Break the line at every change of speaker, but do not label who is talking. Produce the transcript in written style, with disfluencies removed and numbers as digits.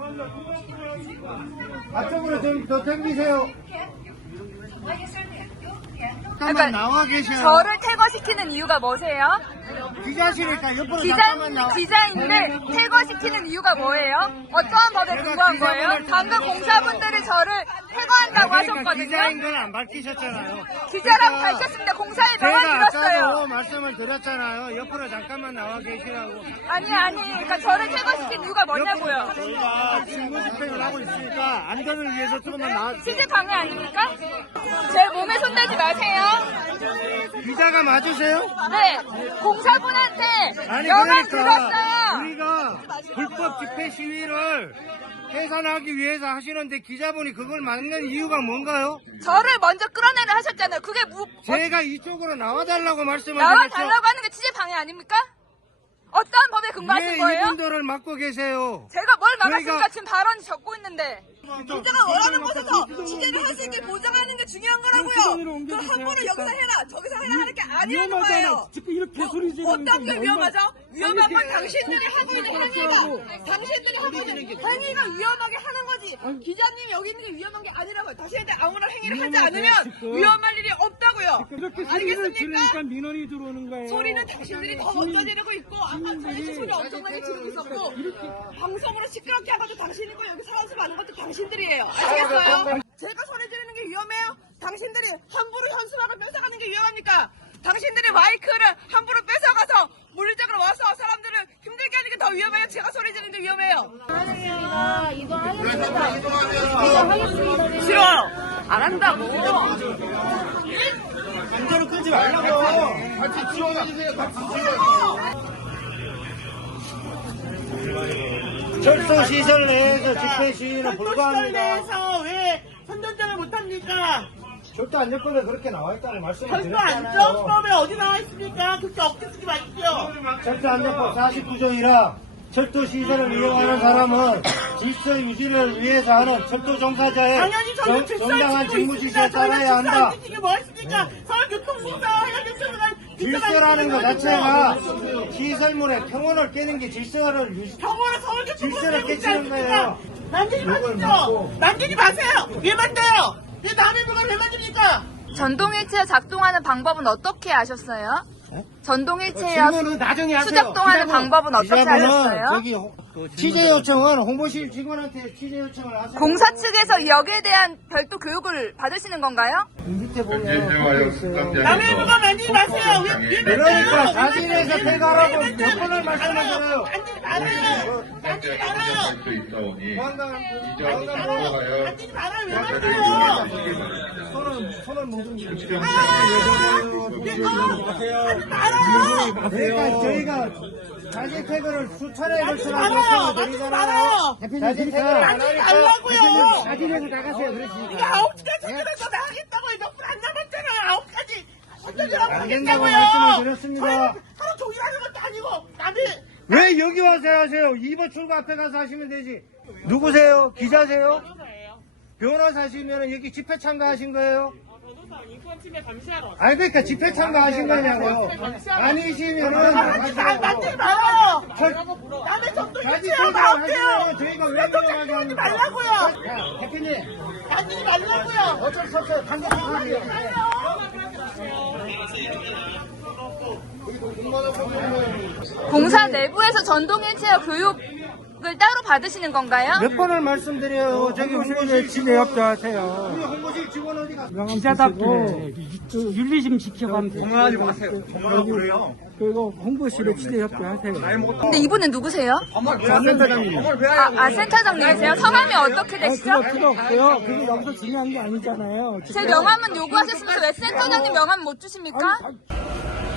앞쪽으로 좀 더 당기세요.
그러니까
나와 계셔요.
저를 퇴거시키는 이유가 뭐세요?
기자실이니까 옆으로 잠깐만 나와.
기자인데 퇴거시키는 이유가 뭐예요? 어떠한 법에 근거한 거예요? 방금 공사분들이 저를 퇴거한다고 하셨거든요.
기자인 건 안 밝히셨잖아요.
기자라고 밝혔습니다. 공사에 명함
제가
들었어요.
아까도 말씀을 드렸잖아요. 옆으로 잠깐만 나와 계시라고.
아니, 그러니까 저를 퇴거시킨 이유가 뭐냐고요.
저희가 친구 집행을 하고 있으니까 안전을 위해서 조금만 나와.
취재 방해 아닙니까? 제 몸에 손대지 마세요.
기자가 맞으세요?
네, 공사분한테
아니
명함
그러니까
들었어요.
우리가 불법 집회 시위를 해산하기 위해서 하시는데 기자분이 그걸 막는 이유가 뭔가요?
저를 먼저 끌어내려 하셨잖아요. 그게
제가 이쪽으로 나와달라고 말씀을
나와
드렸죠.
달라고 하는 게 취재 방해 아닙니까? 어떠한 법에 근거하신
왜
거예요?
이분들을 막고 계세요?
제가 뭘 막았습니까?
저희가-
지금 발언 적고 있는데.
기자가 원하는 곳에서 취재를 할 수 있게 보장하는 게 중요한 거라고요. 그 함부로 여기서 해라, 저기서 해라 하는 게 아니라는 거예요. 어떤 게 위험하죠? 위험한 건 당신들이 하고 있는 행위가, 당신들이 하고 있는 행위가 위험하게 하는 거지. 기자님이 여기 있는 게 위험한 게 아니라고요. 당신한테 아무런 행위를 하지 않으면 위험할 일이 없다고요. 알겠습니까?
그러니까 민원이 들어오는 거예요.
소리는 당신들이 더 먼저 지르고 있고 아까 저희도 소리 엄청나게 지르고 있었고 방송으로 시끄럽게 한 것도 당신이고 여기 사람수 많은 것도 당신들이에요. 아시겠어요? 제가 소리 지르는 게 위험해요? 당신들이 함부로 현수막을 뺏어가는 게 위험합니까? 당신들이 마이크를 함부로 뺏어가서 물리적으로 와서 사람들을 힘들게 하는 게 더 위험해요? 제가 소리 지르는 게 위험해요? 싫어! 안 한다고!
안전을 끌지 말라고. 같이 지원해주세요. 같이 지원. 철도 시설 내에서 집회 시위는 불가합니다.
내에서 왜 선전장을 못합니까?
절도 안전법에 그렇게 나와 있다는 말씀을
절도
드렸잖아요.
안전법에 어디 나와 있습니까? 그렇게 억지 쓰지 마십시오.
철도 안전법 49조 1화 철도 시설을 이용하는 사람은 질서 유지를 위해서 하는 철도 종사자의
당연히 저는
정당한
질서를
직무
지키고
지시에
있습니다. 저희가
따라야
질서
한다.
안 지키게 뭐 했습니까? 서울교통공사 해양경찰관
질서라는 것 자체가 시설물의 평온을 깨는 게 질서를 유지.
경호를 서울교통공사
질서를 깨치는 거예요.
만지지
욕을
마십시오.
먹고.
만지지 마세요. 왜 만져요? 왜 남의 물건을 왜 만집니까?
전동일체가 작동하는 방법은 어떻게 아셨어요? 전동일체와
질문은 나중에 하세요.
수작동하는 방법은 어떻게
기자분은
하셨어요?
저기 취재 요청은 홍보실 직원한테 취재 요청을 하세요.
공사 측에서 여기에 대한 별도 교육을 받으시는 건가요?
밑에 보면 적혀 있어요.
남의 물건 만지지 마세요. 왜
그러니까
만져요?
자진해서 퇴가하라고 몇 번을 말씀하잖아요.
만지지 말아요. 만지지 말아요.
수 있사오니
관광
이전 선거하여
만지지 말아요. 왜 만져요?
손을 모든 게.
말아요.
그러니까 저희가 자진 퇴근을 수차례
만지지
걸쳐서
말아요.
요청을
만지지
드리잖아요.
말아요.
자진 퇴근을 안
만지지
하니까
말라고요.
자진해서 나가세요.
이거
그러시니까.
9시까지 퇴근해서 나가겠다고 몇분 안 남았잖아요. 9시까지. 선전이라고
안 된다고
하겠다고요.
말씀을 드렸습니다.
하루 종일 하는 것도 아니고 남이
왜 여기 와서 하세요? 2번 출구 앞에 가서 하시면 되지. 누구세요? 기자세요? 변호사시면 여기 집회 참가하신 거예요? 아니 그러니까 집회 참가하신 거냐고요. 아니시면은
만지지
나가시라고.
말아요.
절-
남의 정도
자진
유치하면
퇴근을
안 돼요.
하시면 저희가 왜
선전장
들어가게
하지
합니까?
말라고요.
야, 대표님
만지지 말라고요.
어쩔 수 없어요. 단독하세요.
공사 내부에서 전동일체와 교육을 따로 받으시는 건가요?
몇 번을 말씀드려요. 저기 홍보실
지내협조 하세요.
우리 홍보실 직원 어디 갔어?
기자답게 윤리 좀 지켜가면 돼요.
공항하지 마세요. 뭐라고 그래요?
그리고 홍보실에 취재협조 하세요.
근데 이분은 누구세요?
센터장님.
센터장님이세요? 성함이 어떻게 되시죠?
그거 필요 없고요. 그게 여기서 중요한 게 아니잖아요.
제 명함은 요구하셨으면서 왜 센터장님 명함 못 주십니까?